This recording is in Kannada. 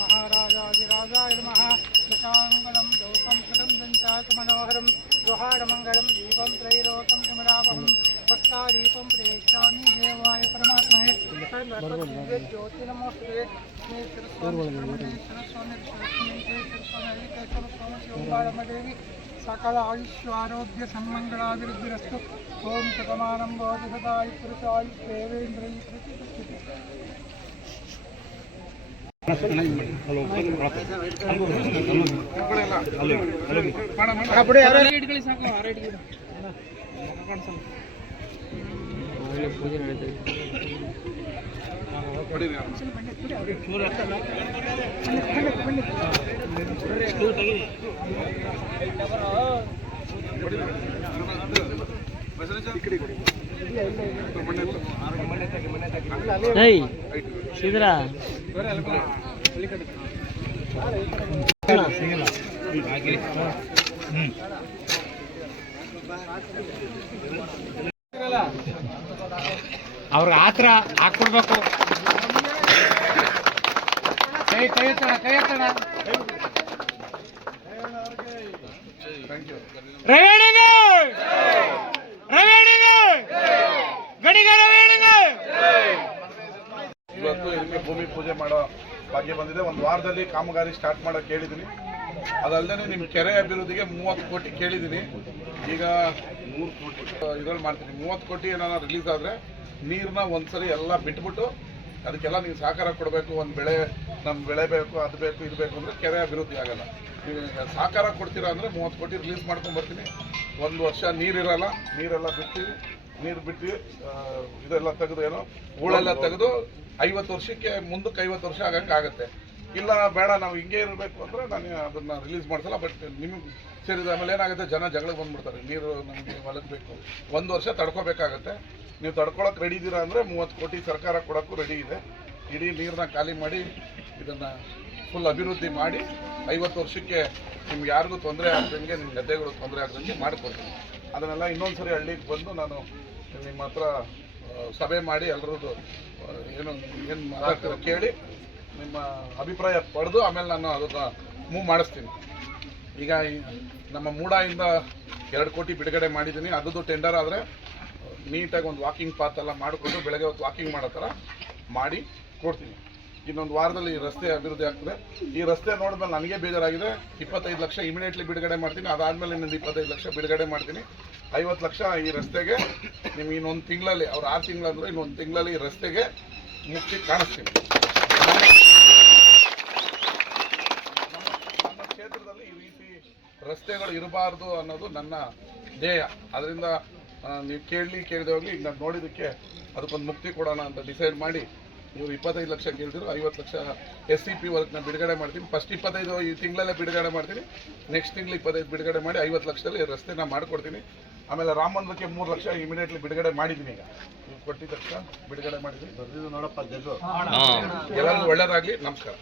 महाराजाधिराजाय नमः दशाङ्गलं लोकं सुगन्धं चाकमनोहरं गुहारमङ्गलं दीपं त्रैलोकं किमरावहं भक्तादीपं प्रेक्षामि देवाय परमात्मने ज्योतिर्नमोस्तुते स्वामी सकल आयुष्यारोग्य सम्मंगलाभिवृद्धिरस्तु ओम शतमानं भवति सदाय पुरुषाय देवेन्द्रैः ಸಿದ್ರಾ ಅವ್ರಿಗೆ ಆತರ ಹಾಕ್ಕೊಡ್ಬೇಕು. ಕೈ ಎತ್ತಣ ರವೇಣಿಗೆ ಗಡಿಗ ರವೇಣಿಗೆ. ಇವತ್ತು ಇದಕ್ಕೆ ಭೂಮಿ ಪೂಜೆ ಮಾಡೋ ಭಾಗ್ಯ ಬಂದಿದೆ. ಒಂದು ವಾರದಲ್ಲಿ ಕಾಮಗಾರಿ ಸ್ಟಾರ್ಟ್ ಮಾಡೋಕೆ ಹೇಳಿದ್ದೀನಿ. ಅದಲ್ಲದೆ ನಿಮ್ಮ ಕೆರೆ ಅಭಿವೃದ್ಧಿಗೆ 30 ಕೋಟಿ ಕೇಳಿದ್ದೀನಿ. ಈಗ 3 ಕೋಟಿ ಇದರಲ್ಲಿ ಮಾಡ್ತೀನಿ. 30 ಕೋಟಿ ಏನಾರ ರಿಲೀಸ್ ಆದರೆ ನೀರನ್ನ ಒಂದ್ಸರಿ ಎಲ್ಲ ಬಿಟ್ಬಿಟ್ಟು ಅದಕ್ಕೆಲ್ಲ ನೀವು ಸಹಕಾರ ಕೊಡಬೇಕು. ಒಂದು ಬೆಳೆ ನಮ್ಮ ಬೆಳೆ ಬೇಕು, ಅದು ಬೇಕು, ಇದು ಬೇಕು ಅಂದರೆ ಕೆರೆ ಅಭಿವೃದ್ಧಿ ಆಗಲ್ಲ. ನೀವು ಸಹಕಾರ ಕೊಡ್ತೀರಾ ಅಂದರೆ 30 ಕೋಟಿ ರಿಲೀಸ್ ಮಾಡ್ಕೊಂಡ್ಬರ್ತೀನಿ. 1 ವರ್ಷ ನೀರಿರಲ್ಲ, ನೀರೆಲ್ಲ ಬಿಡ್ತೀವಿ. ನೀರು ಬಿಟ್ಟು ಇದೆಲ್ಲ ತೆಗೆದು ಏನೋ ಹೂಳೆಲ್ಲ ತೆಗೆದು 50 ವರ್ಷಕ್ಕೆ ಮುಂದಕ್ಕೆ 50 ವರ್ಷ ಆಗಂಗೆ ಆಗುತ್ತೆ. ಇಲ್ಲ ಬೇಡ ನಾವು ಹಿಂಗೆ ಇರಬೇಕು ಅಂದರೆ ನಾನು ಅದನ್ನು ರಿಲೀಸ್ ಮಾಡಿಸಲ್ಲ. ಬಟ್ ನಿಮಗೆ ಸೇರಿದ ಆಮೇಲೆ ಏನಾಗುತ್ತೆ, ಜನ ಜಗಳಕ್ಕೆ ಬಂದುಬಿಡ್ತಾರೆ. ನೀರು ನಮಗೆ ಹೊಲಕ್ಕೆ ಬೇಕು, 1 ವರ್ಷ ತಡ್ಕೋಬೇಕಾಗತ್ತೆ. ನೀವು ತಡ್ಕೊಳಕ್ಕೆ ರೆಡಿ ಇದ್ದೀರಾ ಅಂದರೆ 30 ಕೋಟಿ ಸರ್ಕಾರ ಕೊಡೋಕ್ಕೂ ರೆಡಿ ಇದೆ. ಇಡೀ ನೀರನ್ನ ಖಾಲಿ ಮಾಡಿ ಇದನ್ನು ಫುಲ್ ಅಭಿವೃದ್ಧಿ ಮಾಡಿ 50 ವರ್ಷಕ್ಕೆ ನಿಮ್ಗೆ ಯಾರಿಗೂ ತೊಂದರೆ ಆಗ್ದಂಗೆ, ನಿಮ್ಮ ಗದ್ದೆಗಳು ತೊಂದರೆ ಆಗ್ದಂಗೆ ಮಾಡಿಕೊಡ್ತೀನಿ. ಅದನ್ನೆಲ್ಲ ಇನ್ನೊಂದು ಸರಿ ಹಳ್ಳಿಗೆ ಬಂದು ನಾನು ನಿಮ್ಮ ಹತ್ರ ಸಭೆ ಮಾಡಿ ಎಲ್ಲರದ್ದು ಏನು ಮಾತಾಡ್ತೀರ ಕೇಳಿ ನಿಮ್ಮ ಅಭಿಪ್ರಾಯ ಪಡೆದು ಆಮೇಲೆ ನಾನು ಅದನ್ನು ಮೂವ್ ಮಾಡಿಸ್ತೀನಿ. ಈಗ ನಮ್ಮ ಮೂಡಾಯಿಂದ 2 ಕೋಟಿ ಬಿಡುಗಡೆ ಮಾಡಿದ್ದೀನಿ. ಅದರದ್ದು ಟೆಂಡರ್ ಆದರೆ ನೀಟಾಗಿ ಒಂದು ವಾಕಿಂಗ್ ಪಾತ್ ಎಲ್ಲ ಮಾಡಿಕೊಂಡು ಬೆಳಗ್ಗೆ ಹೊತ್ತು ವಾಕಿಂಗ್ ಮಾಡೋ ಥರ ಮಾಡಿ ಕೊಡ್ತೀನಿ. ಇನ್ನೊಂದು ವಾರದಲ್ಲಿ ಈ ರಸ್ತೆ ಅಭಿವೃದ್ಧಿ ಆಗ್ತದೆ. ಈ ರಸ್ತೆ ನೋಡಿದ್ಮೇಲೆ ನನಗೆ ಬೇಜಾರಾಗಿದೆ. 25 ಲಕ್ಷ ಇಮಿಡಿಯೇಟ್ಲಿ ಬಿಡುಗಡೆ ಮಾಡ್ತೀನಿ. ಅದಾದಮೇಲೆ ಇನ್ನೊಂದು 25 ಲಕ್ಷ ಬಿಡುಗಡೆ ಮಾಡ್ತೀನಿ. 50 ಲಕ್ಷ ಈ ರಸ್ತೆಗೆ ನಿಮ್ಗೆ ಇನ್ನೊಂದು ತಿಂಗಳಲ್ಲಿ, ಅವ್ರು 6 ತಿಂಗಳಂದ್ರೆ ಇನ್ನೊಂದು ತಿಂಗಳಲ್ಲಿ ಈ ರಸ್ತೆಗೆ ಮುಕ್ತಿ ಕಾಣಿಸ್ತೀನಿ. ನಮ್ಮ ಕ್ಷೇತ್ರದಲ್ಲಿ ಈ ರೀತಿ ರಸ್ತೆಗಳು ಇರಬಾರ್ದು ಅನ್ನೋದು ನನ್ನ ಧ್ಯೇಯ. ಅದರಿಂದ ನೀವು ಕೇಳಿದೆ ಹೋಗಲಿ. ಈಗ ನಾನು ನೋಡಿದ್ದಕ್ಕೆ ಅದಕ್ಕೊಂದು ಮುಕ್ತಿ ಕೊಡೋಣ ಅಂತ ಡಿಸೈಡ್ ಮಾಡಿ ಇವರು 25 ಲಕ್ಷ ಕೇಳಿದ್ರು. 50 ಲಕ್ಷ SCP ವರ್ಕ್ನ ಬಿಡುಗಡೆ ಮಾಡ್ತೀನಿ. ಫಸ್ಟ್ 25 ಈ ತಿಂಗಳಲ್ಲೇ ಬಿಡುಗಡೆ ಮಾಡ್ತೀನಿ. ನೆಕ್ಸ್ಟ್ ತಿಂಗಳು 25 ಬಿಡುಗಡೆ ಮಾಡಿ 50 ಲಕ್ಷದಲ್ಲಿ ರಸ್ತೆನ ಮಾಡಿಕೊಡ್ತೀನಿ. ಆಮೇಲೆ ರಾಮ ಮಂದಿರಕ್ಕೆ 3 ಲಕ್ಷ ಇಮಿಡಿಯೇಟ್ಲಿ ಬಿಡುಗಡೆ ಮಾಡಿದ್ದೀನಿ. ಈಗ ನೀವು ಕೊಟ್ಟಿದ್ದ ತಕ್ಷಣ ಬಿಡುಗಡೆ ಮಾಡಿದ್ದೀನಿ. ನೋಡಪ್ಪ ಎಲ್ಲರಿಗೂ ಒಳ್ಳೇದಾಗಲಿ. ನಮಸ್ಕಾರ.